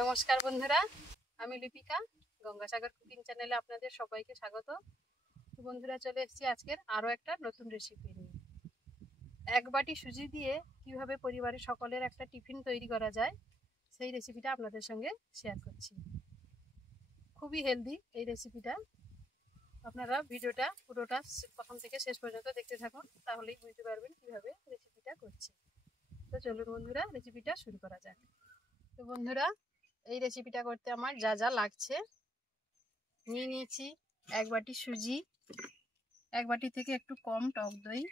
নমস্কার বন্ধুরা, আমি লিপিকা। গঙ্গাসাগর কুকিং চ্যানেলে আপনাদের সবাইকে স্বাগত। বন্ধুরা, চলে এসেছি আজকের আরও একটা নতুন রেসিপি নিয়ে। এক বাটি সুজি দিয়ে কিভাবে পরিবারের সকলের একটা টিফিন তৈরি করা যায় সেই রেসিপিটা আপনাদের সঙ্গে শেয়ার করছি। খুবই হেলদি এই রেসিপিটা। আপনারা ভিডিওটা পুরোটা প্রথম থেকে শেষ পর্যন্ত দেখতে থাকুন, তাহলেই বুঝতে পারবেন কিভাবে রেসিপিটা করছি। তো চলুন বন্ধুরা, রেসিপিটা শুরু করা যাক। তো বন্ধুরা, এই রেসিপিটা করতে আমার যা যা লাগছে নিয়ে নিয়েছি। এক বাটি সুজি, এক বাটি থেকে একটু কম টক দই,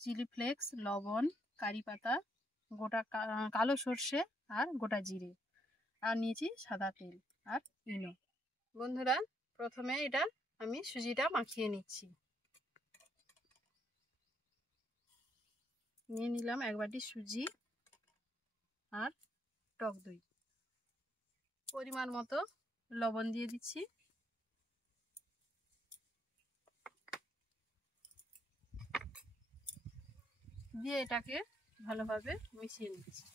চিলি ফ্লেক্স, লবণ, কারি পাতা, গোটা কালো সর্ষে আর গোটা জিরে, আর নিয়েছি সাদা তেল আর ইনো। বন্ধুরা, প্রথমে এটা আমি সুজিটা মাখিয়ে নিচ্ছি। নিয়ে নিলাম এক বাটি সুজি আর টক দই। পরিমাণ মতো লবণ দিয়ে দিচ্ছি। দিয়ে এটাকে ভালোভাবে মিশিয়ে নিচ্ছি।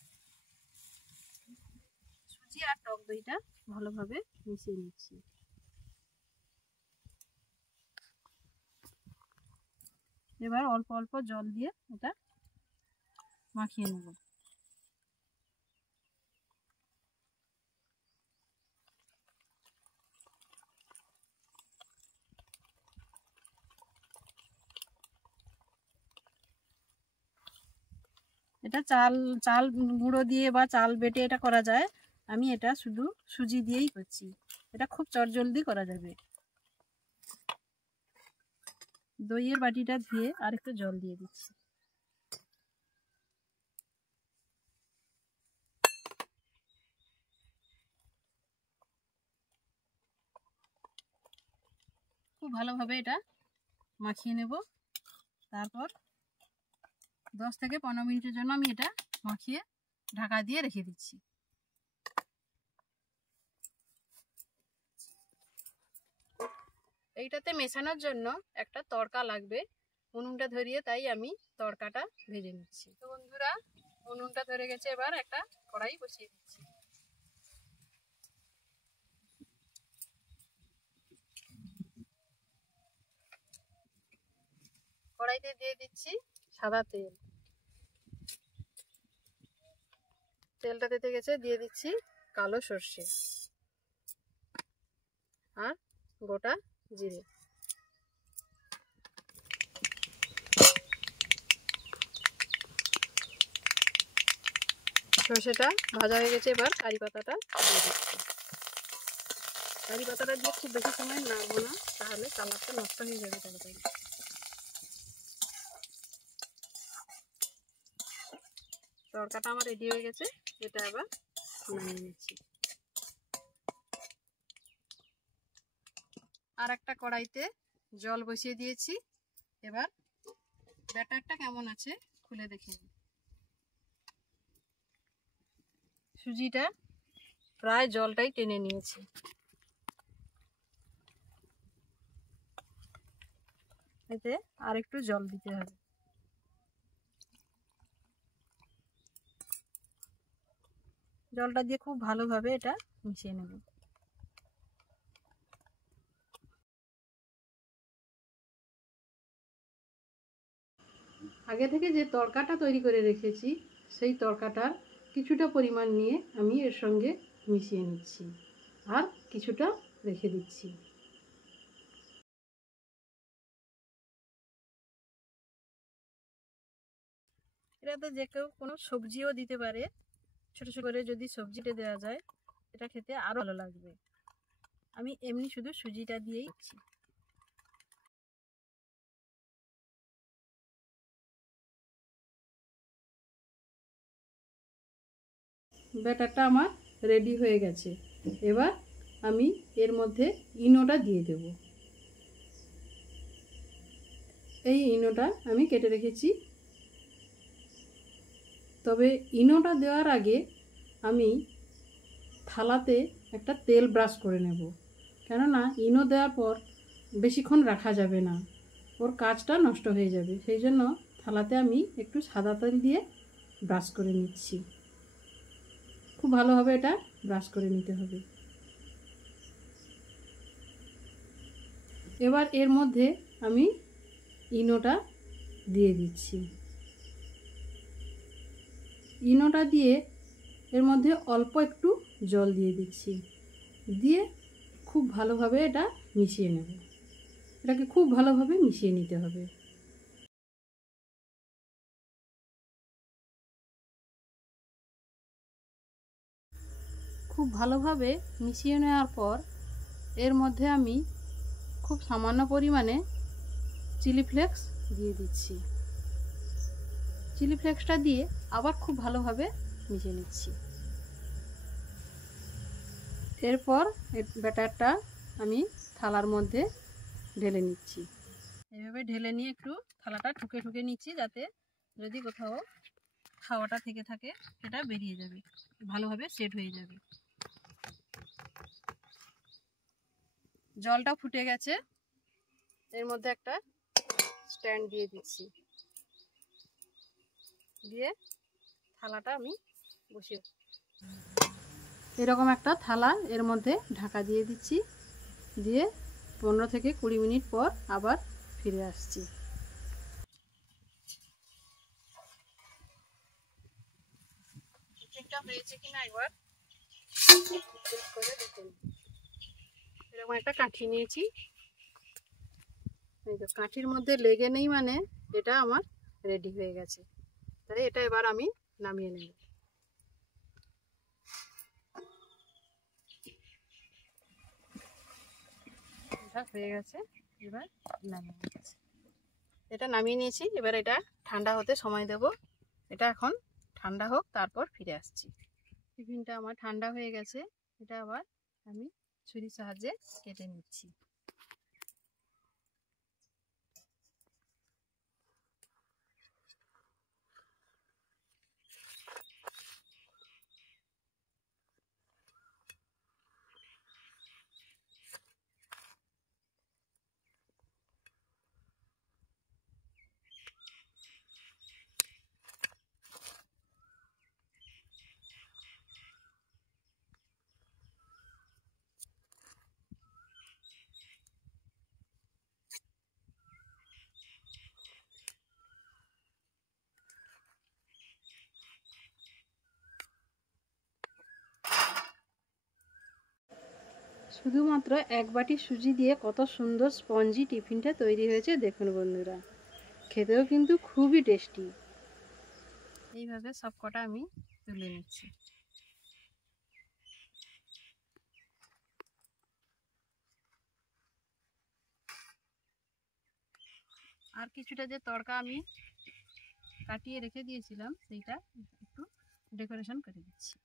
সুজি আর টক দইটা ভালোভাবে মিশিয়ে নিচ্ছি। এবার অল্প অল্প জল দিয়ে এটা মাখিয়ে নেব। এটা চাল গুঁড়ো দিয়ে বা চাল বেটে এটা করা যায়। আমি এটা শুধু সুজি দিয়েই করছি। এটা খুব চটজলদি করা যাবে। দইয়ের বাটিটা ধুয়ে আর একটু জল দিয়ে দিচ্ছি। খুব ভালোভাবে এটা মাখিয়ে নেব। তারপর 10 থেকে 15 মিনিটের জন্য আমি এটা মাখিয়ে ঢাকা দিয়ে রেখে দিচ্ছি। এইটাতে মেশানোর জন্য একটা তড়কা লাগবে। উনুনটা ধরিয়ে তাই আমি তড়কাটা ভেজে নিচ্ছি। তো বন্ধুরা, উনুনটা ধরে গেছে, এবার একটা কড়াই বসিয়ে দিচ্ছি। কড়াইতে দিয়ে দিচ্ছি সাদা তেল। তেলটা তেতে গেছে, দিয়ে দিচ্ছি কালো সর্ষে আর গোটা জিরে। সর্ষেটা ভাজা হয়ে গেছে, এবার কারি পাতাটা দিয়ে দিচ্ছি। কারি পাতাটা দিয়ে খুব বেশি সময় নাড়বো না, তাহলে কালারটা নষ্ট হয়ে যাবে তাড়াতাড়ি। তরকাটা আমার রেডি হয়ে গেছে, এটা এবার নামিয়ে নিচ্ছি। আর একটা কড়াইতে জল বসিয়ে দিয়েছি। এবার ব্যাটারটা কেমন আছে খুলে দেখে নিই। সুজিটা প্রায় জলটাই টেনে নিয়েছে। এতে আর একটু জল দিতে হবে। জলটা দিয়ে খুব ভালোভাবে এটা মিশিয়ে নেব। আগে থেকে যে তড়কাটা তৈরি করে রেখেছি সেই তড়কাটার কিছুটা পরিমাণ নিয়ে আমি এর সঙ্গে মিশিয়ে নিচ্ছি আর কিছুটা রেখে দিচ্ছি। এটাতে যে কেউ কোনো সবজিও দিতে পারে। ছোটো ছোটো করে যদি সবজিটা দেওয়া যায় এটা খেতে আরও ভালো লাগবে। আমি এমনি শুধু সুজিটা দিয়েই দিচ্ছি। ব্যাটারটা আমার রেডি হয়ে গেছে। এবার আমি এর মধ্যে ইনোটা দিয়ে দেব। এই ইনোটা আমি কেটে রেখেছি। তবে ইনোটা দেওয়ার আগে আমি থালাতে একটা তেল ব্রাশ করে নেব, কেননা ইনো দেওয়ার পর বেশিক্ষণ রাখা যাবে না, ওর কাজটা নষ্ট হয়ে যাবে। সেই জন্য থালাতে আমি একটু সাদা তেল দিয়ে ব্রাশ করে নিচ্ছি। খুব ভালোভাবে এটা ব্রাশ করে নিতে হবে। এবার এর মধ্যে আমি ইনোটা দিয়ে দিচ্ছি। ইনোটা দিয়ে এর মধ্যে অল্প একটু জল দিয়ে দিচ্ছি, দিয়ে খুব ভালোভাবে এটা মিশিয়ে নেব। এটাকে খুব ভালোভাবে মিশিয়ে নিতে হবে। খুব ভালোভাবে মিশিয়ে নেওয়ার পর এর মধ্যে আমি খুব সামান্য পরিমাণে চিলি ফ্লেক্স দিয়ে দিচ্ছি। চিলি ফ্লেক্সটা দিয়ে আবার খুব ভালোভাবে মিশিয়ে নিচ্ছি। এরপর ব্যাটারটা আমি থালার মধ্যে ঢেলে নিচ্ছি। এভাবে ঢেলে নিয়ে একটু থালাটা ঠুকে ঠুকে নিচ্ছি, যাতে যদি কোথাও হাওয়াটা থেকে থাকে সেটা বেরিয়ে যাবে, ভালোভাবে সেট হয়ে যাবে। জলটা ফুটে গেছে, এর মধ্যে একটা স্ট্যান্ড দিয়ে দিচ্ছি, দিয়ে থালাটা আমি বসিয়ে এরকম একটা থালা এর মধ্যে ঢাকা দিয়ে দিচ্ছি, দিয়ে 15 থেকে 20 মিনিট পর আবার ফিরে আসছি। টিফিনটা হয়েছে কিনা একবার চেক করে দেখুন। এরকম একটা কাঠি নিয়েছি, এই তো কাঠির মধ্যে লেগে নেই মানে এটা আমার রেডি হয়ে গেছে। তাই এটা এবার আমি নামিয়ে নেব। এটা হয়ে গেছে, এবার নামিয়ে নিয়েছি। এটা নামিয়ে নিয়েছি, এবার এটা ঠান্ডা হতে সময় দেব। এটা এখন ঠান্ডা হোক, তারপর ফিরে আসছি। টিফিনটা আমার ঠান্ডা হয়ে গেছে, এটা আবার আমি ছুরির সাহায্যে কেটে নিচ্ছি। শুধুমাত্র এক বাটি সুজি দিয়ে কত সুন্দর স্পঞ্জি টিফিনটা তৈরি হয়েছে দেখুন বন্ধুরা, খেতেও কিন্তু খুবই টেস্টি। এইভাবে সব কটা আমি তুলে নিচ্ছি। আর কিছুটা যে তড়কা আমি কাটিয়ে রেখে দিয়েছিলাম সেইটা একটু ডেকোরেশন করে দিচ্ছি।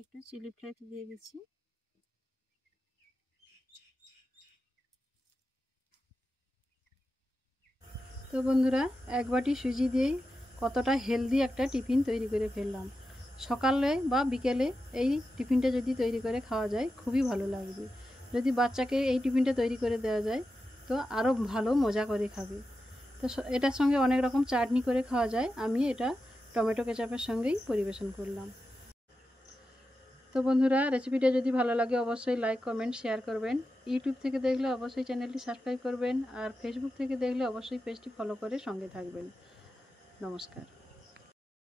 একটু চিলি ফ্লেক্স দিয়ে দিচ্ছি। তো বন্ধুরা, এক বাটি সুজি দিয়েই কতটা হেলদি একটা টিফিন তৈরি করে ফেললাম। সকালে বা বিকেলে এই টিফিনটা যদি তৈরি করে খাওয়া যায় খুবই ভালো লাগবে। যদি বাচ্চাকে এই টিফিনটা তৈরি করে দেওয়া যায় তো আরও ভালো মজা করে খাবে। তো এটার সঙ্গে অনেক রকম চাটনি করে খাওয়া যায়, আমি এটা টমেটো কেচাপের সঙ্গেই পরিবেশন করলাম। তো বন্ধুরা, রেসিপিটা যদি ভালো লাগে অবশ্যই লাইক কমেন্ট শেয়ার করবেন। ইউটিউব থেকে দেখলে অবশ্যই চ্যানেলটি সাবস্ক্রাইব করবেন, আর ফেসবুক থেকে দেখলে অবশ্যই পেজটি ফলো করে সঙ্গে থাকবেন। নমস্কার।